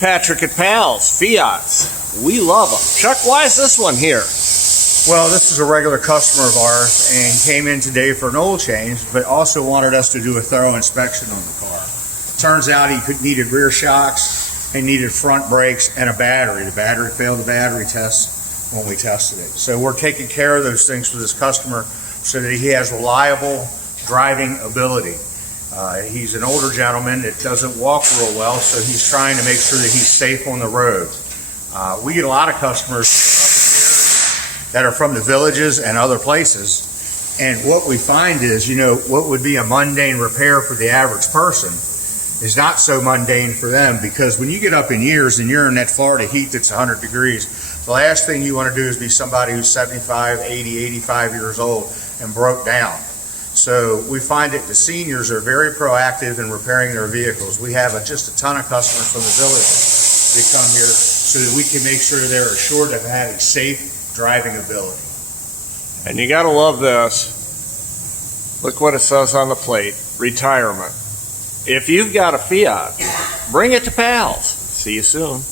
Patrick at Pals, Fiats. We love them. Chuck, why is this one here? Well, this is a regular customer of ours and came in today for an oil change, but also wanted us to do a thorough inspection on the car. Turns out he needed rear shocks and needed front brakes and a battery. The battery failed the battery test when we tested it. So we're taking care of those things for this customer so that he has reliable driving ability. He's an older gentleman that doesn't walk real well, so he's trying to make sure that he's safe on the road. We get a lot of customers that are from the villages and other places, and what we find is, what would be a mundane repair for the average person is not so mundane for them, because when you get up in years and you're in that Florida heat that's 100 degrees, the last thing you want to do is be somebody who's 75, 80, 85 years old and broke down. So we find that the seniors are very proactive in repairing their vehicles. We have just a ton of customers from the villages that come here so that we can make sure they're assured of having safe driving ability. And you gotta love this. Look what it says on the plate, retirement. If you've got a Fiat, bring it to Pals. See you soon.